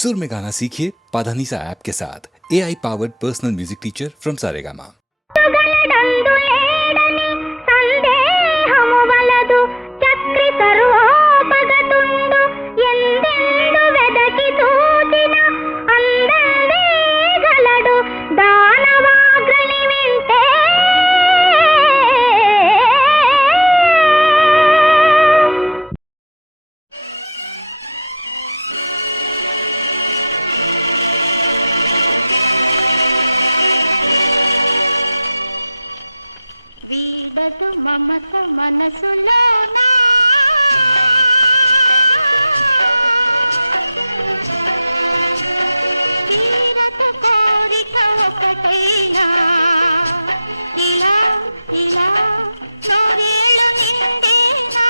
सुर में गाना सीखिए पाधानीसा ऐप के साथ AI powered personal music teacher from Saregama. వీడదు మమత మనసులోనా తీరదు కోరిక ఒకటైనా ఇలా ఇలా నూరేళ్ళు నిండేనా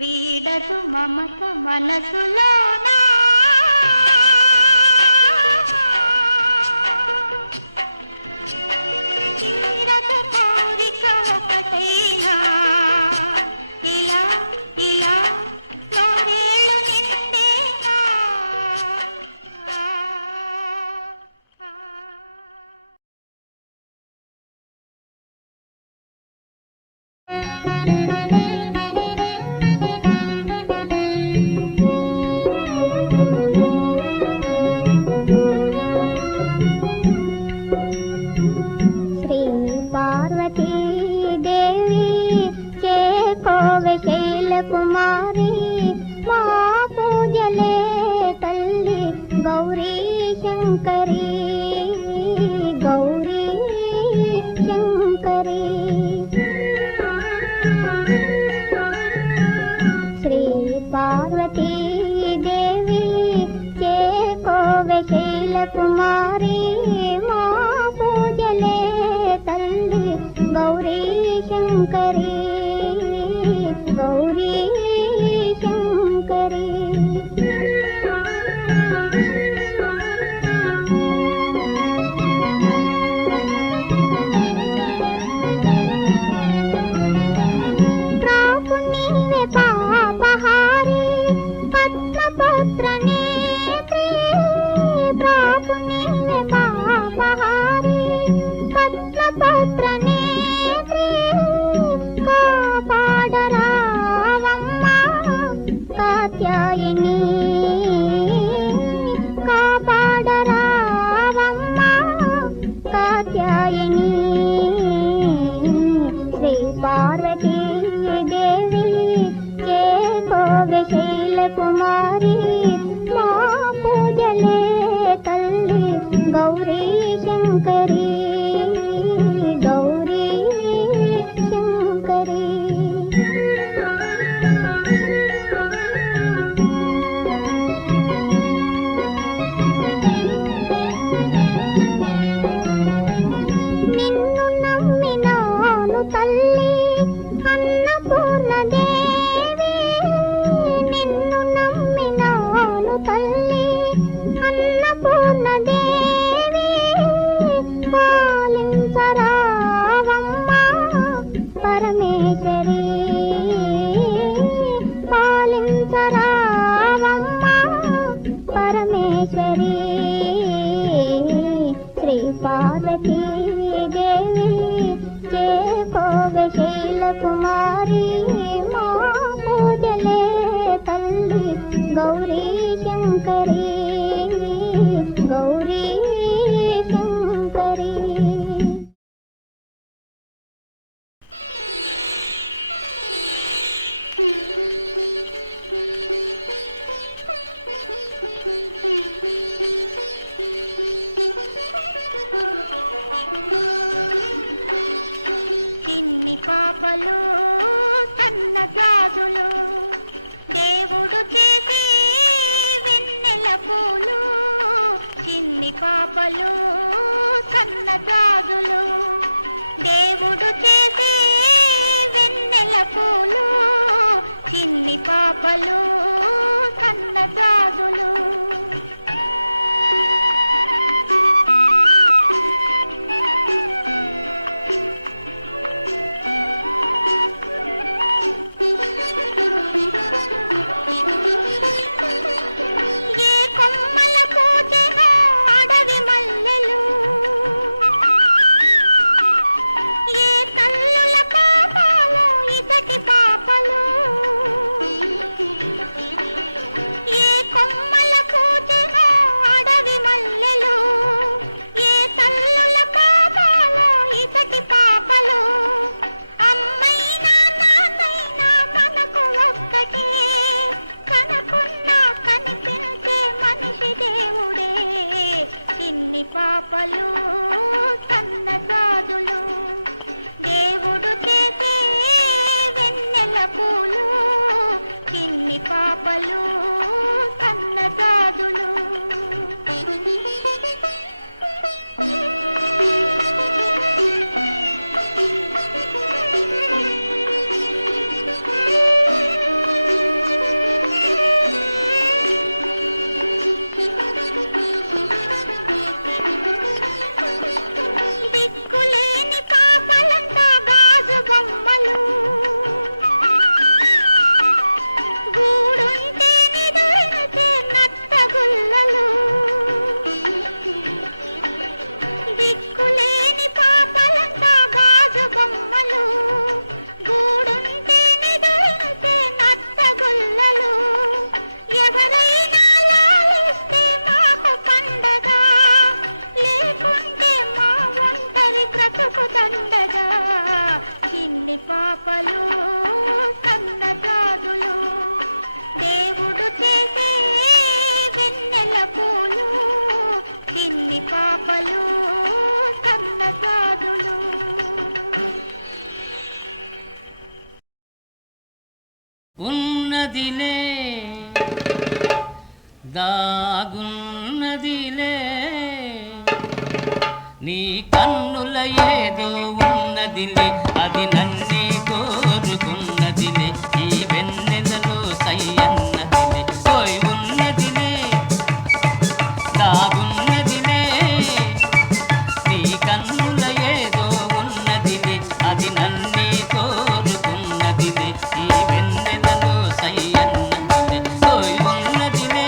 వీడదు మమత మనసులోనా తీరదు కోరిక ఒకటైనా ఇలా ఇలా నూరేళ్ళు నిండేనా కుమారి మా పూజలే తల్లి గౌరీ శంకరి గౌరీ శంకరి శ్రీ పార్వతీ దేవి చేకోవె శైల కుమారి మా పూజలే తల్లి గౌరీ శంకరి గౌరీ శంకరి ప్రాపు నీవే పాపహారి పద్మపత్ర నేత్రి ప్రాపు నీవే పాపహారి పద్మపత్ర నేత్రి కాపాడరావమ్మ కాత్యాయని శంకరి గౌరీ శంకరి నిన్ను నమ్మినాను తల్లి అన్నపూర్ణదేవి నిన్ను నమ్మినాను తల్లి అన్నపూర్ణదేవి పాలించరావమ్మా పరమేశ్వరి పాలించరావమ్మా పరమేశ్వరి శ్రీ పార్వతీ దేవి చేకోవె శైలకుమారి మా పూజలే తల్లి గౌరీ శంకరి గౌరీ శంకరి చిన్ని పాపలు సన్న జాజులు దేవుడు చేసే వెన్నెల పూలు చిన్ని పాపలు సన్న జాజులు దేవుడు చేసే వెన్నెల పూలు చిన్ని పాపలు సన్న జాజులు ఏ కొమ్మల పూజెనో అడవి మల్లెలు ఏ తల్లుల పాపాలో ఇతటి పాపలు ఏ కొమ్మల పూజెనో అడవి మల్లెలు ఏ తల్లుల పాపాలో ఇతటి పాపలు అమ్మైనా నాన్నైనా మనకు ఒక్కటే కనకున్నా కనిపించే మనిషి దేవుడే చిన్ని పాపలు సన్న జాజులు దేవుడు చేసే వెన్నెల పూలు చిన్ని పాపలు సన్న జాజులు దిక్కులేని పాపలంతా గాజు బొమ్మలు గూడుంటే నిదురించే నత్తగుల్లలు దిక్కులేని పాపలంతా గాజు బొమ్మలు గూడుంటే నిదురించే నత్తగుల్లలు ఎవరైనా లాలిస్తే మాకు పండగ లేకుంటే మా ఒంటరి బ్రతుకు దండగా చిన్ని పాపలు సన్న జాజులు దేవుడు చేసే వెన్నెల పూలు చిన్ని పాపలు సన్న జాజులు ఉన్నదిలే దాగున్నదిలే నీ కన్నుల ఏదో ఉన్నదిలే అది నన్నే కోరుకున్నదిలే ఈ వెన్నెలలో సయ్యన్నదిలే పోయి ఉన్నదిలే దాగున్నదిలే నీ కన్నుల ఏదో ఉన్నదిలే అది నన్నే కోరుకున్నదిలే ఈ వెన్నెలలో సయ్యన్నదిలే పోయి ఉన్నదిలే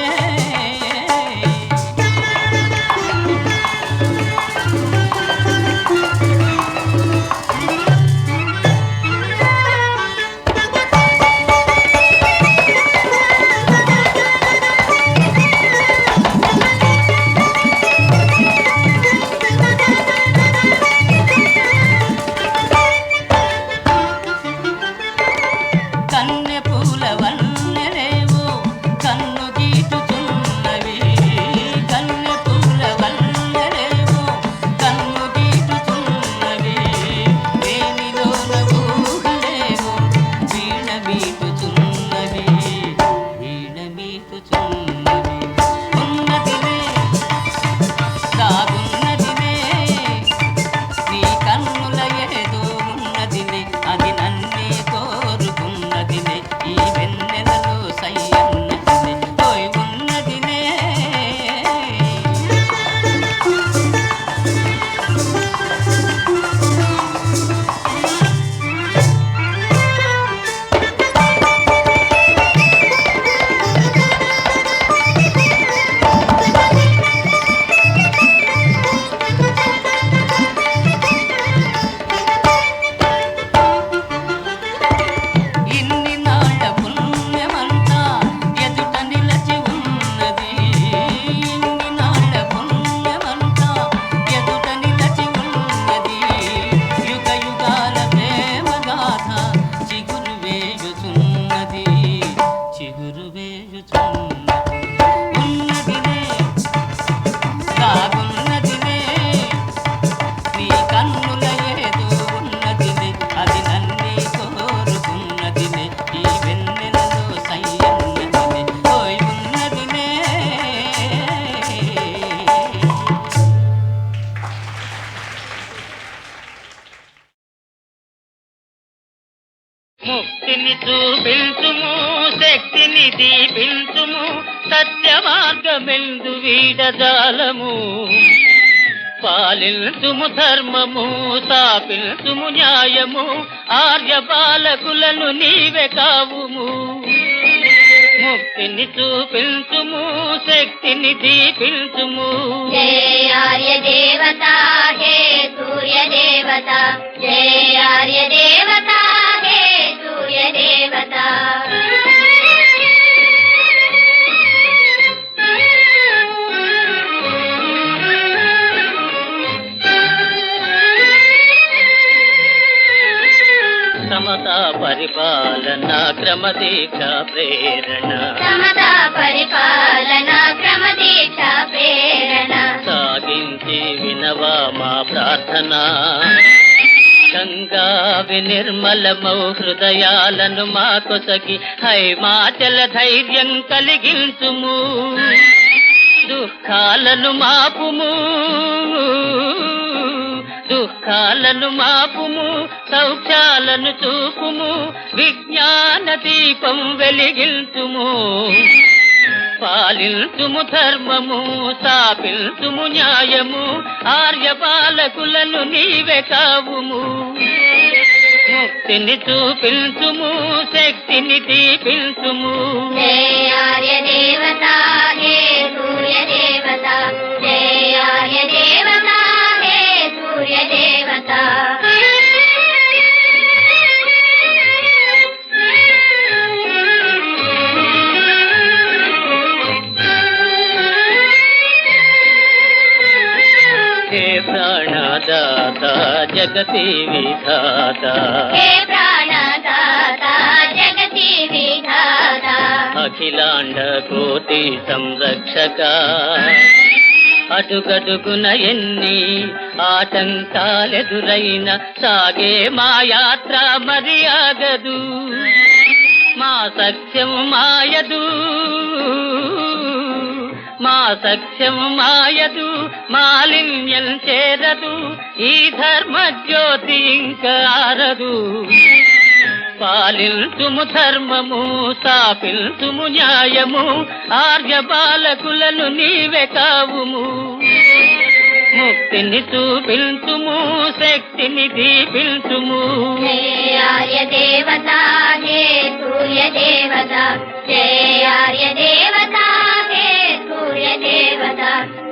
ముక్తిని చూపించుము శక్తిని దీపించుము సత్య మార్గమెందు వీడజాలము పాలించుము ధర్మము స్థాపించుము న్యాయము ఆర్య బాలకులను నీవే కావుము ముక్తిని చూపించుము శక్తిని దీపించుము జయ ఆర్య దేవత హే సూర్య దేవత జయ ఆర్య దేవత హే సూర్య దేవత సమతా పరిపాలన క్రమదీక్ష ప్రేరణ సమతా పరిపాలన క్రమదీక్ష ప్రేరణ సాగించి వినవా మా ప్రార్థన గంగా వినిర్మలమౌ హృదయాలను మా కొసగి హైమాచల ధైర్యం కలిగించుము దుఃఖాలను మాపుము దుఃఖాలను మాపుము సౌఖ్యాలను చూపుము విజ్ఞాన దీపం వెలిగించుము పాలించుము ధర్మము స్థాపించుము న్యాయము ఆర్య బాలకులను నీవే కావుము ముక్తిని చూపించుము శక్తిని దీపించుము జయ ఆర్య దేవత హే సూర్య దేవత జయ ఆర్య దేవత హే సూర్య దేవత హే ప్రాణదాత జగతి విధాత హే ప్రాణదాత జగతి విధాత అఖిలాండ కోటి సంరక్షక అడుగడుగున ఎన్ని ఆటంకాలెదురైన సాగే మా యాత్ర మరి ఆగదు మా సఖ్యం మాయదు మా సఖ్యం మాయదు మాలిన్యం చేరదు ఈ ధర్మ జ్యోతి ఇంకా ఆరదు పాలించుము ధర్మము స్థాపించుము న్యాయము ఆర్య బాలకులను నీవే కావుము ముక్తిని చూపించుము శక్తిని దీపించుము జయ ఆర్య దేవత హే సూర్య దేవత జయ ఆర్య దేవత హే సూర్య దేవత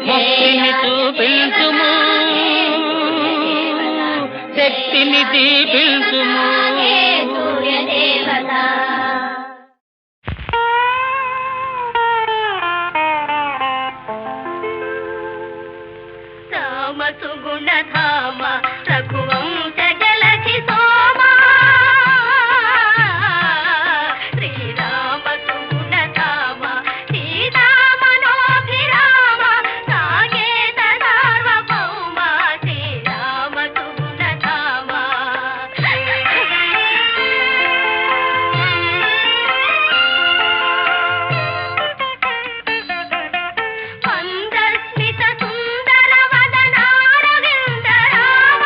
ముక్తిని చూపించుము శక్తిని దీపించుము సూర్య దేవత రామ సుగుణధామ రఘువంశ జలధి సోమా శ్రీరామ సుగుణధామ సీతామనోభిరామ సాకేత సార్వభౌమ శ్రీరామ సుగుణధామ మందస్మిత సుందర వదనారవింద రామ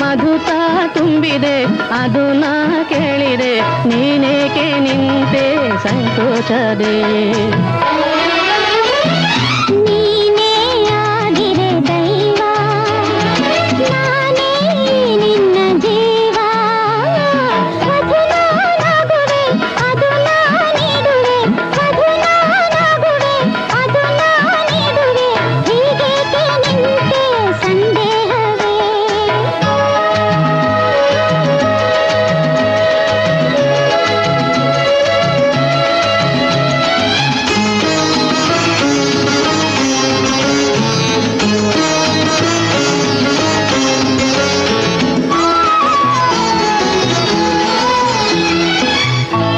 ಮಧುತ ತುಂಬಿದೆ ಅದು ನಾ ಕೇಳಿದೆ ನೀನೇಕೆ ನಿಂತೆ ಸಂಕೋಚದೆ ನೀನೇ ಆಗಿರೆ ದೈವ ನಾನೇ ನಿನ್ನ ಜೀವ ಅದು ನಾನಾಗುವೆ ಅದು ನಾ ನೀಡುವೆ ಅದು ನಾನಾಗುವೆ ಅದು ನಾ ನೀಡುವೆ ಹೀಗೇಕೆ ನಿಂತೆ ಸಂದೇಹವೇ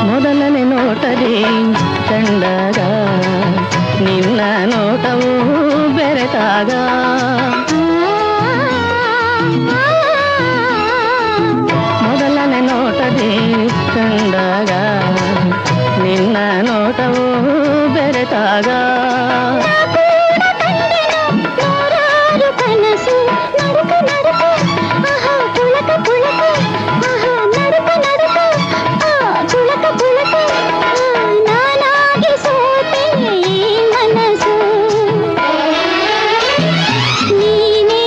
ಮೊದಲನೇ ನೋಟದಿ ಕಂಡಾಗ ನಿನ್ನ ನೋಟವು ಬೆರೆತಾಗ ಮೊದಲನೇ ನೋಟದಿ ಕಂಡಾಗ ನಿನ್ನ ನೋಟವು ಬೆರೆತಾಗ ನೂರಾರು ಕನಸು ನಡುಕ ನಡುಕ ಆಹಾ ಪುಳಕ ಪುಳಕ ಆಹಾ ನಡುಕ ನಡುಕ ಆ ಪುಳಕ ಪುಳಕ ನಾನಾಗಿ ಸೋತೆ ಈ ಮನಸ್ಸು ನೀನೇ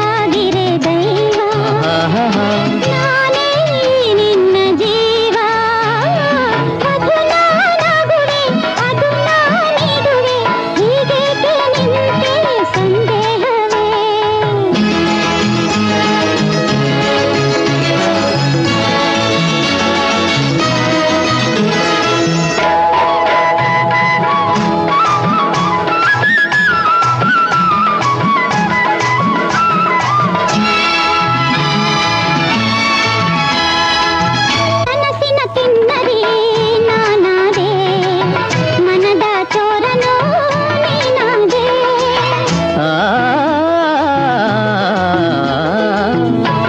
ಆಗಿರೆ ದೈವ ನಾನೇ ನಿನ್ನ ಜೀವ ಅದು ನಾನಾಗುವೆ ಅದು ನಾ ನೀಡುವೆ ಹೀಗೇಕೆ ನಿಂತೆ ಸಂದೇಹವೇ ಕನಸಿನ ಕಿನ್ನರಿ ನಾನಾದೆ ಮನದ ಚೋರನು ನೀನಾದೆ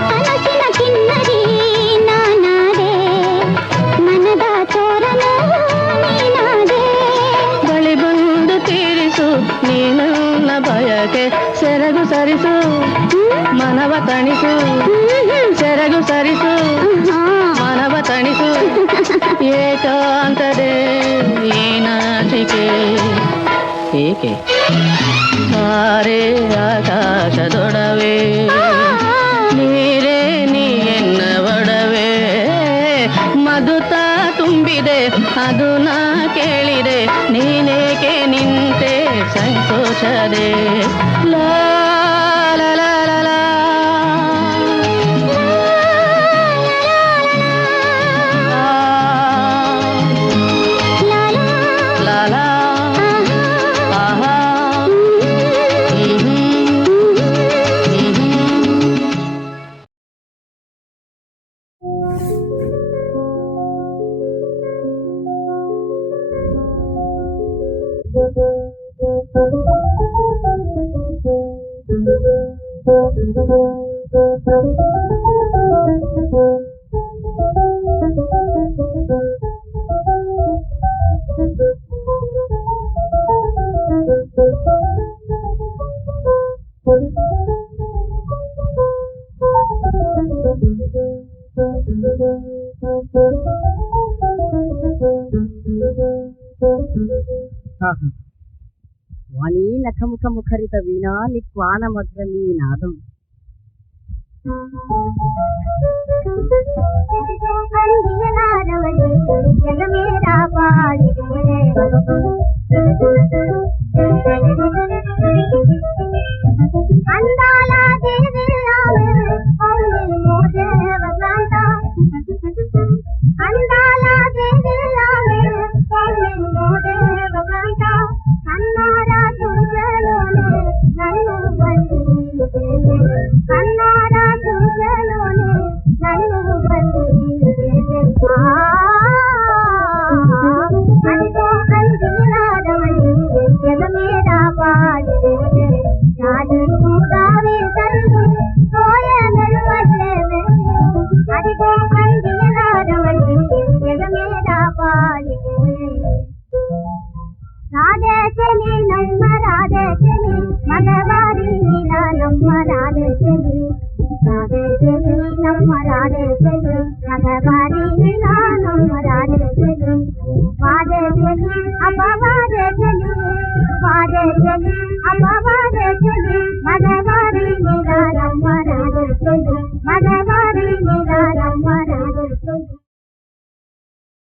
ಕನಸಿನ ಕಿನ್ನರಿ ನಾನಾದೆ ಮನದ ಚೋರನು ನೀನಾದೆ ಬಳಿ ಬಂದು ತೀರಿಸು ನೀನನ್ನ ಬಯಕೆ ಸೆರಗು ಸರಿಸು ಮನವ ತಣಿಸು ಸೆರಗು ಸರಿಸು ಮನವ ತಣಿಸು ಏಕಾಂತದೆ ಈ ನಾಚಿಕೆ ಏಕೆ ತಾರೆ ಆಕಾಶದೊಡವೆ ನೀರೇ ನೀ ಎನ್ನ ಒಡವೆ ಮಧುತ ತುಂಬಿದೆ ಅದು ನಾ ಕೇಳಿದೆ ನೀನೇಕೆ ನಿಂತೆ ಸಂಕೋಚದೆ ಲಾ ಲಾ ಲಾ ಲಾ ಲಾ. ಲಾ ಲಾ ಆಹಾ వాణి నఖముఖ ముఖరిత వీణా నిక్వాన మధుర మీ నాదం జగమేరా పాడి అందాల దేవి మోదే వసంత అందాల దేవి మోదే వసంత కన్నార చూచలోనే నన్ను బంది కన్నార చూచలోనే నన్ను బంది ನಮ್ಮ ರಾಧೆಯಲ್ಲಿ ಮಗವಾರಿ ನಮ್ಮ ರಾಧೆಯಲ್ಲಿ ವಾದೆಯಲ್ಲಿ ಅಪವಾದದಲ್ಲಿ ವಾದೆಯಲ್ಲಿ ಅಪವಾದದಲ್ಲಿ ಮಗವಾರಿ